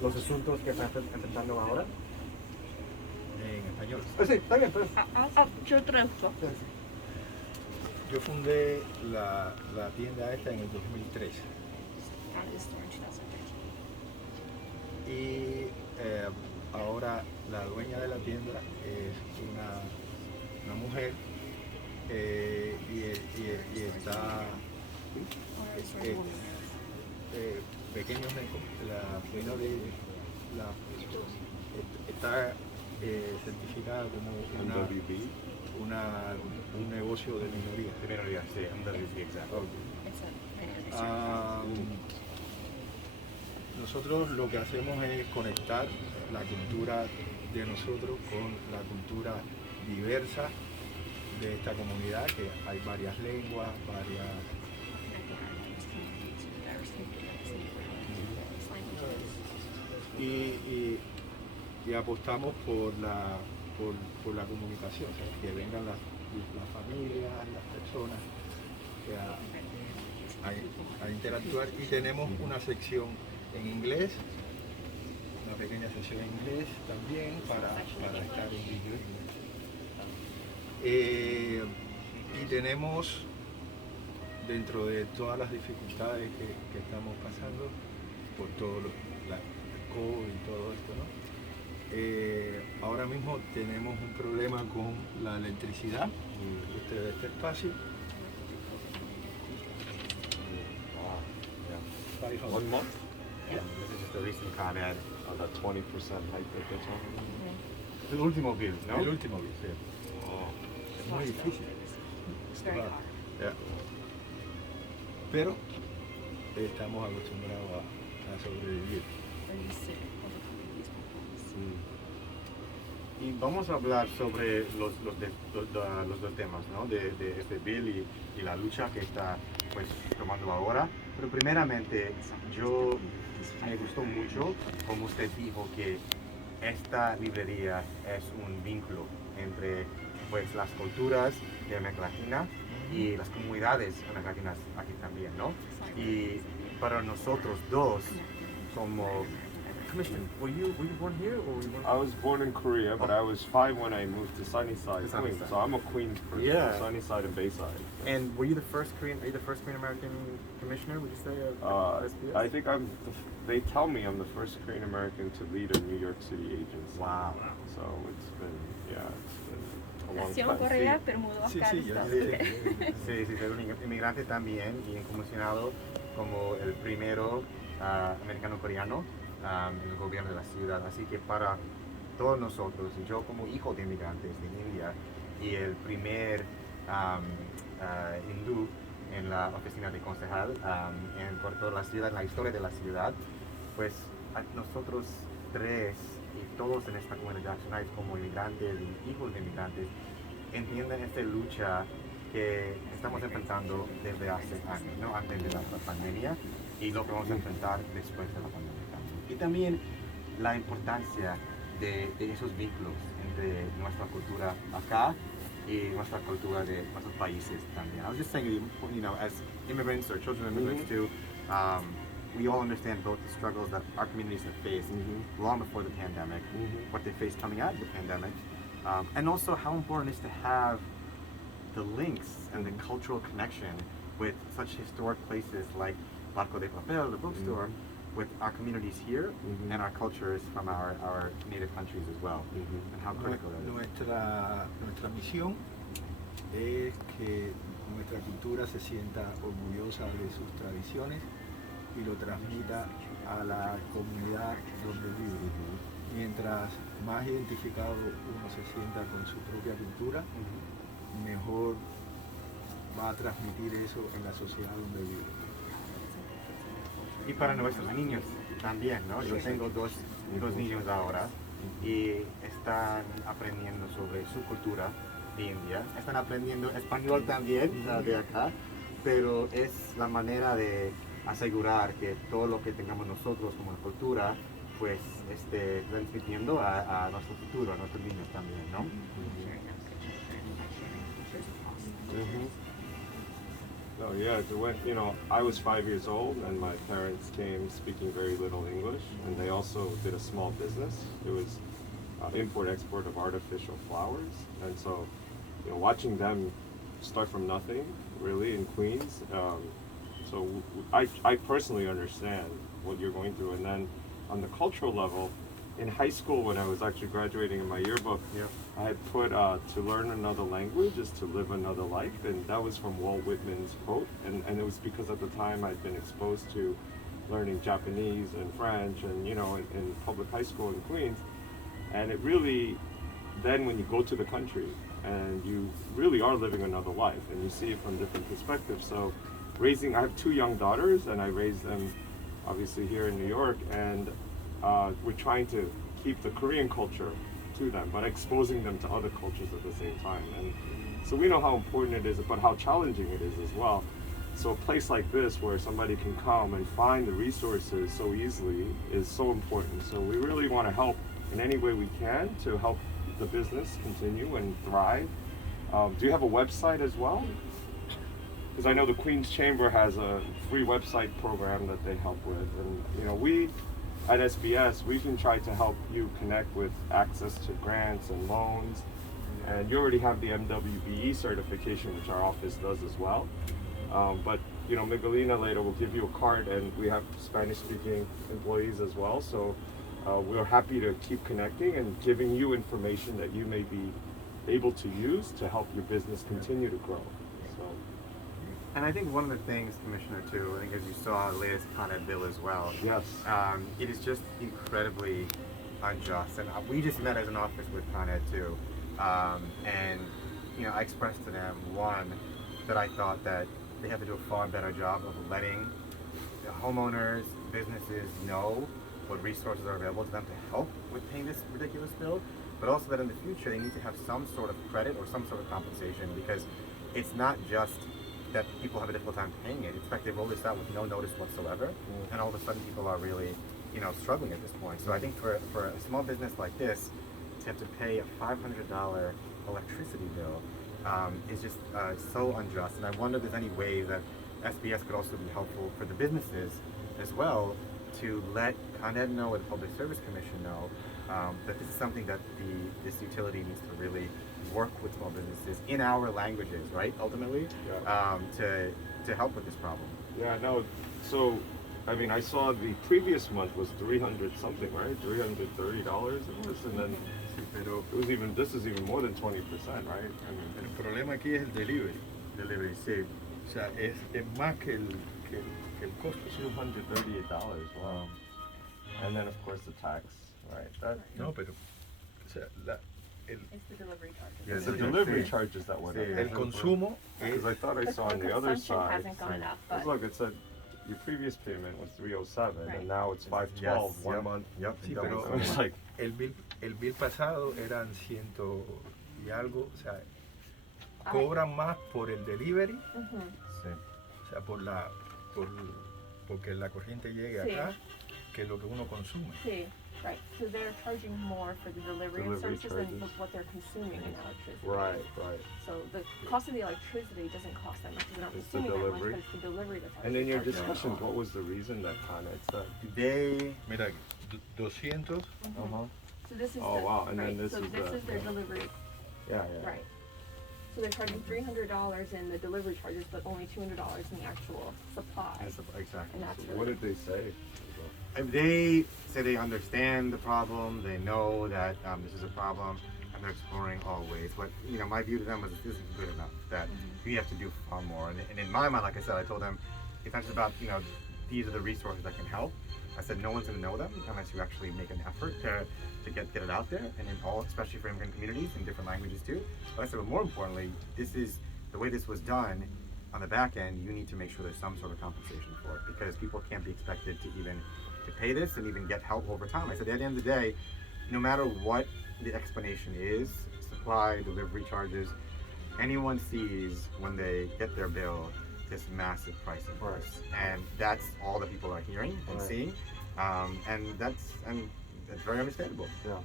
los asuntos que están enfrentando ahora? En español. Sí, está bien, pues. Yo traduzco. Yo fundé la tienda esta en el 2003 y ahora la dueña de la tienda es una mujer y está pequeños está certificada como un negocio de minoría. De minoría, sí, MWP, exacto. Nosotros lo que hacemos es conectar la cultura de nosotros con la cultura diversa de esta comunidad, que hay varias lenguas, y apostamos por la comunicación, ¿sabes? Que vengan las familias, las personas a interactuar, y tenemos una sección en inglés, una pequeña sección en inglés también para estar en inglés. Y tenemos, dentro de todas las dificultades que estamos pasando por todo el COVID y todo esto, ¿no? Ahora mismo tenemos un problema con la electricidad de este espacio. Yeah. 1 month? Yeah. This is just a recent comment. On that 20% hike that they're talking about. El último bill, ¿no? El último, sí. Oh. Es muy difícil. It's very hard. Yeah. Pero estamos acostumbrados a sobrevivir. Are you sick? Overcoming these problems. Y vamos a hablar sobre los dos temas, ¿no? De este bill y la lucha que está pues tomando ahora. Pero primeramente, me gustó mucho como usted dijo que esta librería es un vínculo entre pues las culturas de América Latina y las comunidades americanas aquí también, ¿no? Y para nosotros dos somos... Commissioner, were you born here or were you born? I was born in Korea, but I was 5 when I moved to Sunnyside, Queens. So I'm a Queens person. Yeah. Sunnyside and Bayside. And were you the first Korean? Are you the first Korean American commissioner? Would you say? SBS? I think they tell me I'm the first Korean American to lead a New York City agency. Wow. So it's been a long Nació en time. Corea, pero mudó acá a Sí, Estados sí, Unidos. Sí, ser un inmigrante también y comisionado como el primero americano-coreano en el gobierno de la ciudad. Así que para todos nosotros, y yo como hijo de inmigrantes de India y el primer hindú en la oficina de concejal por toda la ciudad, en la historia de la ciudad, pues nosotros tres y todos en esta comunidad nacional como inmigrantes y hijos de inmigrantes entienden esta lucha que estamos enfrentando desde hace años, ¿no? Antes de la pandemia y lo que vamos a enfrentar después de la pandemia. Y también la importancia de esos vínculos entre nuestra cultura acá y nuestra cultura de nuestros países también. I was just saying, you know, as immigrants or children of immigrants too, we all understand both the struggles that our communities have faced long before the pandemic, what they faced coming out of the pandemic, and also how important it is to have the links and the cultural connection with such historic places like Barco de Papel, the bookstore, with our communities here and our cultures from our native countries as well, and how critical that is. Nuestra misión es que nuestra cultura se sienta orgullosa de sus tradiciones y lo transmita a la comunidad donde vive. Mientras más identificado uno se sienta con su propia cultura, mejor va a transmitir eso en la sociedad donde vive. Y para nuestros niños también, ¿no? Yo tengo dos niños ahora y están aprendiendo sobre su cultura de India. Están aprendiendo español también de acá, pero es la manera de asegurar que todo lo que tengamos nosotros como cultura, pues esté transmitiendo a nuestro futuro, a nuestros niños también, ¿no? No, yeah, I was 5 years old and my parents came speaking very little English, and they also did a small business. It was import-export of artificial flowers, and so, watching them start from nothing, really, in Queens, I personally understand what you're going through. And then on the cultural level, in high school when I was actually graduating in my yearbook, I had put to learn another language is to live another life, and that was from Walt Whitman's quote, and it was because at the time I'd been exposed to learning Japanese and French and in public high school in Queens, and it really, then when you go to the country and you really are living another life and you see it from different perspectives. So I have 2 young daughters, and I raised them obviously here in New York, and we're trying to keep the Korean culture to them, but exposing them to other cultures at the same time. And so we know how important it is, but how challenging it is as well. So a place like this where somebody can come and find the resources so easily is so important. So we really want to help in any way we can to help the business continue and thrive. Do you have a website as well? Because I know the Queens Chamber has a free website program that they help with, and we at SBS, we can try to help you connect with access to grants and loans. And you already have the MWBE certification, which our office does as well. But Miguelina later will give you a card, and we have Spanish-speaking employees as well. So we're happy to keep connecting and giving you information that you may be able to use to help your business continue to grow. So. And I think one of the things, Commissioner, too, I think as you saw the latest Con Ed bill as well, Yes. it is just incredibly unjust. And we just met as an office with Con Ed too. And I expressed to them, one, that I thought that they have to do a far better job of letting the homeowners, businesses know what resources are available to them to help with paying this ridiculous bill, but also that in the future they need to have some sort of credit or some sort of compensation, because it's not just that people have a difficult time paying it. In fact, they rolled this out with no notice whatsoever, and all of a sudden people are really, struggling at this point. So I think for a small business like this, to have to pay a $500 electricity bill is just so unjust. And I wonder if there's any way that SBS could also be helpful for the businesses as well, to let Con Ed know or the Public Service Commission know that this is something that this utility needs to really work with small businesses in our languages, right? Ultimately, to help with this problem. Yeah, no. So, I saw the previous month was 300 something, right? $330 it was, and then this is even more than 20%, right? El problema aquí es el delivery. Delivery, sí. O sea, es más que el costo. $238. Wow. And then of course the tax, right? No, pero o sea, It's the delivery charges. Yeah, the delivery charges that went up. el consumo Because I thought I saw on the other Consumption side. hasn't gone up, but Look, it said your previous payment was $307, Right. and now it's $512 Yes, one yep. month. Yep. Sí, double pero So it's like, el bill pasado eran 100 y algo, o sea, cobran más por el delivery, Mhm. Sí. o sea, porque la corriente llegue Sí. acá, que lo que uno consume. Sí, right. So they're charging more for the delivery of Delivery services than charges. what they're consuming in electricity. right. So the cost of the electricity doesn't cost that much because they're not It's the consuming that much, delivery. but it's the delivery that's And in your actually charging. discussions, what was the reason that Con Ed said? They Mira, 200, So this is Oh, the, wow, and then right. this so is this the- is their delivery, Yeah. right? So they're charging $300 in the delivery charges, but only $200 in the actual supply. exactly. And that's So what did they say? They say they understand the problem. They know that this is a problem, and they're exploring all ways. But my view to them was this isn't good enough. That we have to do far more. And in my mind, like I said, I told them it's not just about these are the resources that can help. I said no one's going to know them unless you actually make an effort to get it out there, and in all, especially for immigrant communities in different languages too. But I said, but more importantly, this is the way this was done. On the back end, you need to make sure there's some sort of compensation for it, because people can't be expected to even pay this and even get help over time. I said at the end of the day, no matter what the explanation is, supply, delivery charges, anyone sees when they get their bill this massive price increase, and that's all that people are hearing and seeing, and that's very understandable. Yeah.